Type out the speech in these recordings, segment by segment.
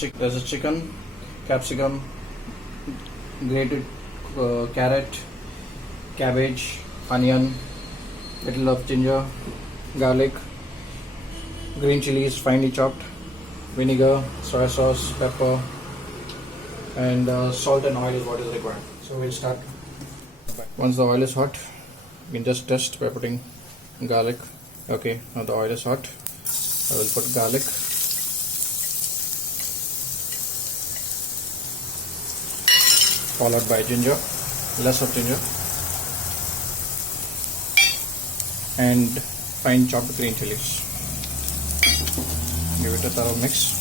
there's a chicken, capsicum, grated carrot, cabbage, onion, little of ginger, garlic, green chilies finely chopped, vinegar, soy sauce, pepper, and salt and oil is what is required. So we'll start. Once the oil is hot, you can just test by putting garlic. Okay, now the oil is hot. I will put garlic. Followed by ginger, less of ginger, and fine chopped green chilies. Give it a thorough mix.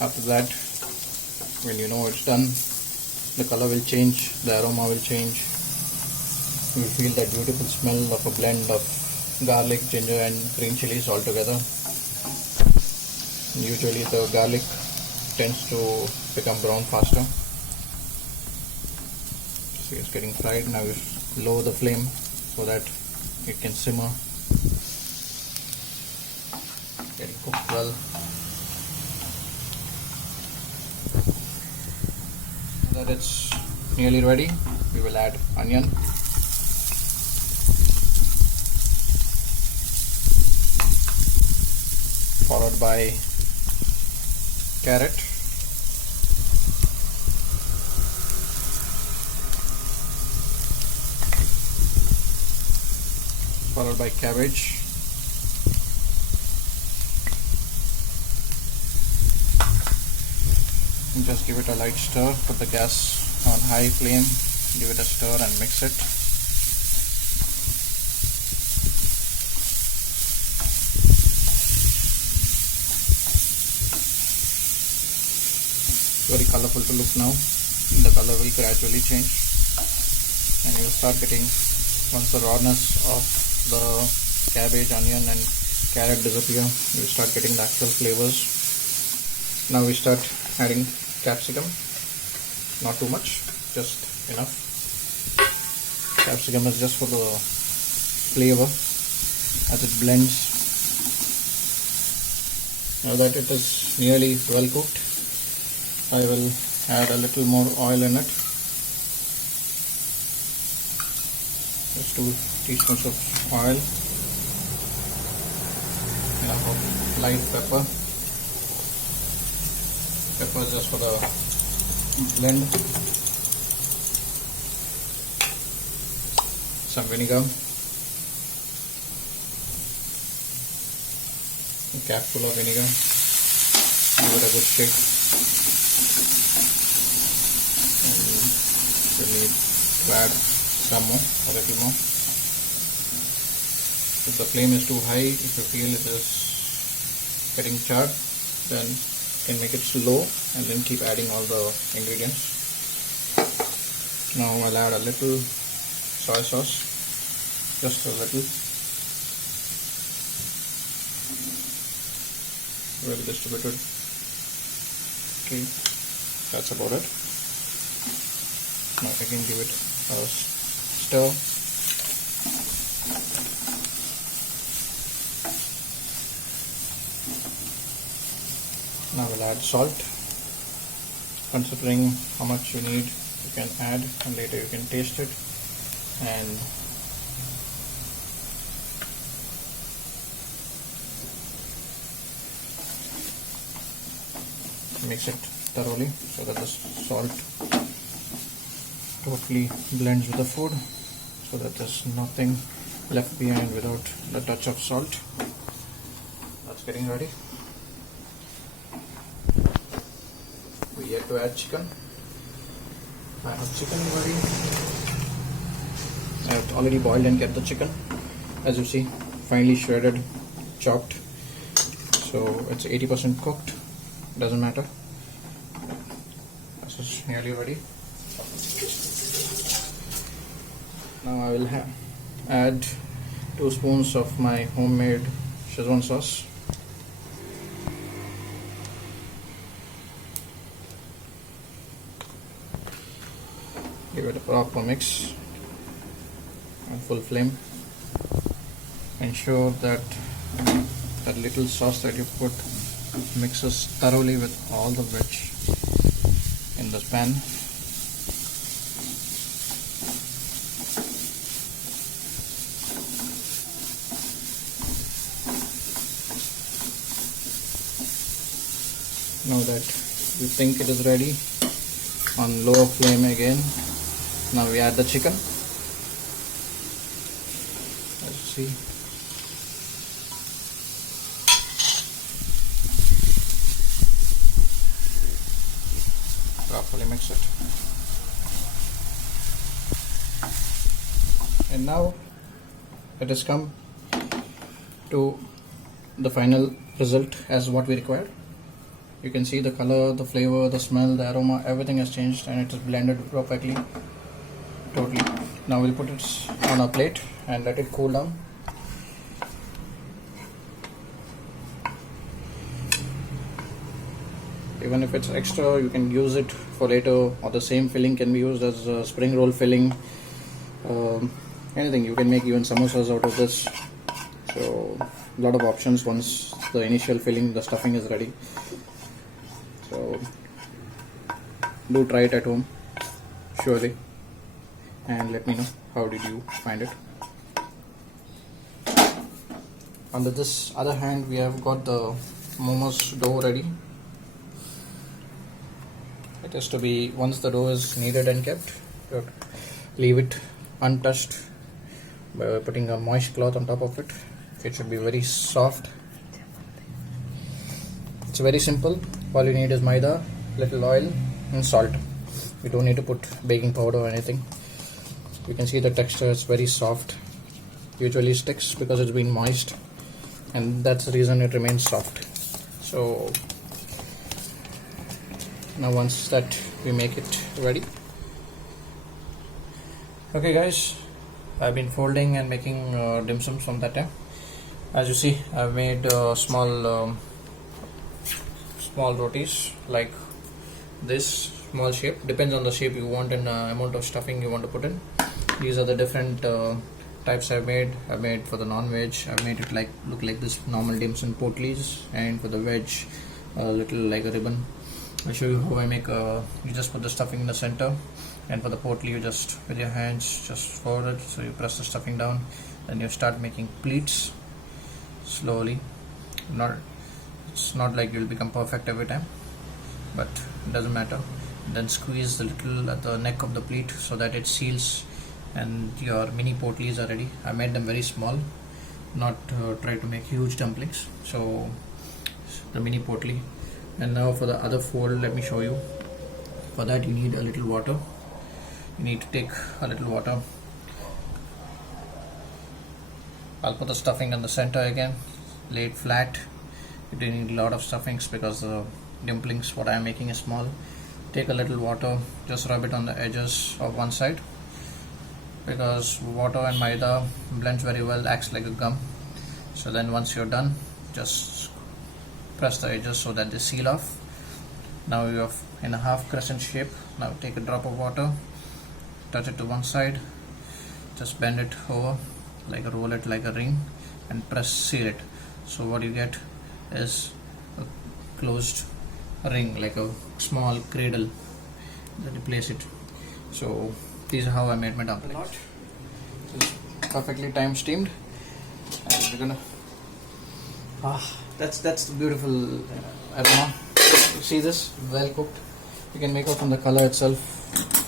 After that, when you know it's done, the color will change, the aroma will change. You will feel that beautiful smell of a blend of garlic, ginger and green chilies all together. Usually the garlic tends to become brown faster. See, it's getting fried. Now you lower the flame so that it can simmer, get cooked well. Now that it's nearly ready, we will add onion, followed by carrot, followed by cabbage, and just give it a light stir. Put the gas on high flame, give it a stir and mix it. Very colorful to look now. The color will gradually change, and you will start getting, once the rawness of the cabbage, onion and carrot disappear, you will start getting the actual flavors. Now we start adding capsicum. Not too much, just enough. Capsicum is just for the flavor as it blends. Now that it is nearly well cooked, I will add a little more oil in it. Just 2 teaspoons of oil. Enough of light pepper. Pepper is just for the blend. Some vinegar. A cap full of vinegar. Give it a good shake. You need to add some more, a little more. If the flame is too high, if you feel it is getting charred, then you can make it slow and then keep adding all the ingredients. Now I'll add a little soy sauce, just a little. Well distributed. Okay, that's about it. Now I can give it a stir. Now we'll add salt. Considering how much you need, you can add, and later you can taste it. And mix it thoroughly so that the salt totally blends with the food, so that there's nothing left behind without the touch of salt. That's getting ready. We yet to add chicken. I have chicken ready. I have already boiled and kept the chicken, as you see, finely shredded, chopped. So it's 80% cooked. Doesn't matter. This is nearly ready. Now I will add 2 spoons of my homemade Szechuan sauce. Give it a proper mix on full flame. Ensure that that little sauce that you put mixes thoroughly with all the veg in this pan. Now that you think it is ready, on lower flame again, now we add the chicken. Let's see. Properly mix it. And now it has come to the final result as what we required. You can see the color, the flavor, the smell, the aroma, everything has changed and it is blended perfectly, totally. Now we'll put it on a plate and let it cool down. Even if it's extra, you can use it for later, or the same filling can be used as a spring roll filling. Anything, you can make even samosas out of this. So a lot of options once the initial filling, the stuffing is ready. So do try it at home, surely, and let me know how did you find it. On this other hand, we have got the momos dough ready. It has to be, once the dough is kneaded and kept, leave it untouched by putting a moist cloth on top of it. It should be very soft. It's very simple. All you need is maida, little oil and salt. You don't need to put baking powder or anything. You can see the texture is very soft. Usually sticks because it's been moist, and that's the reason it remains soft. So now once that we make it ready. Okay guys, I've been folding and making dim sums from that time. As you see, I've made small rotis like this, small shape, depends on the shape you want and amount of stuffing you want to put in. These are the different types I've made. I've made for the non-veg, I've made it like look like this normal dim sum potlis, and for the veg little like a ribbon. I'll show you how I make you just put the stuffing in the center, and for the potli you just with your hands just forward it, so you press the stuffing down, then you start making pleats slowly. It's not like you'll become perfect every time, but it doesn't matter. Then squeeze the little at the neck of the pleat so that it seals, and your mini potlis are ready. I made them very small, not try to make huge dumplings. So the mini potli. And now for the other fold, let me show you. For that you need a little water. You need to take a little water. I'll put the stuffing in the center again, lay it flat. You do need a lot of stuffings because the dumplings what I am making is small. Take a little water, just rub it on the edges of one side, because water and maida blends very well, acts like a gum. So then once you're done, just press the edges so that they seal off. Now you have in a half crescent shape. Now take a drop of water, touch it to one side, just bend it over, like roll it like a ring, and press seal it. So what you get is a closed ring, like a small cradle that you place it. So this is how I made my dumplings. It's perfectly time steamed, and we're gonna that's the beautiful aroma. You see this, well cooked. You can make out from the color itself,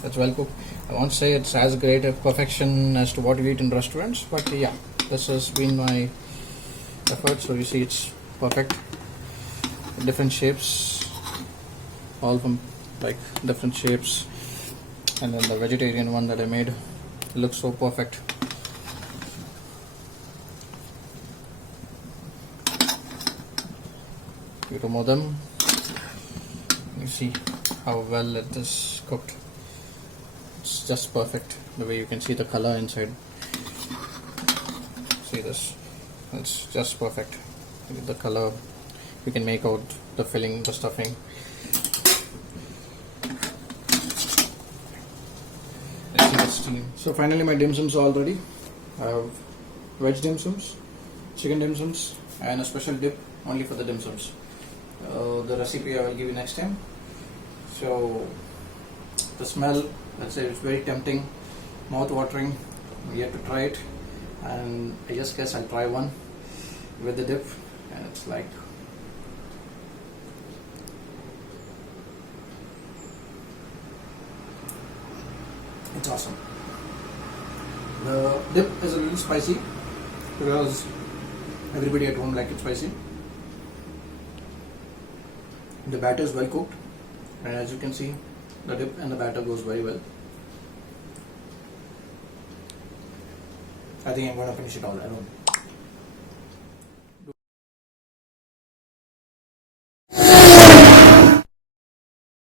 it's well cooked. I won't say it's as great a perfection as to what you eat in restaurants, but yeah, this has been my effort. So you see it's perfect, different shapes, all from like different shapes. And then the vegetarian one that I made looks so perfect. You remove them, you see how well it is cooked. It's just perfect, the way you can see the color inside. See this, it's just perfect. With the color, you can make out the filling, the stuffing. Let's see the steam. So finally my dim sums are all ready. I have veg dim sums, chicken dim sums, and a special dip only for the dim sums. The recipe I will give you next time. So the smell, let's say, it's very tempting, mouth watering. You have to try it, and I just guess I'll try one with the dip, and it's like it's awesome. The dip is a little spicy because everybody at home like it spicy. The batter is well cooked, and as you can see, the dip and the batter goes very well. I think I'm going to finish it all. I don't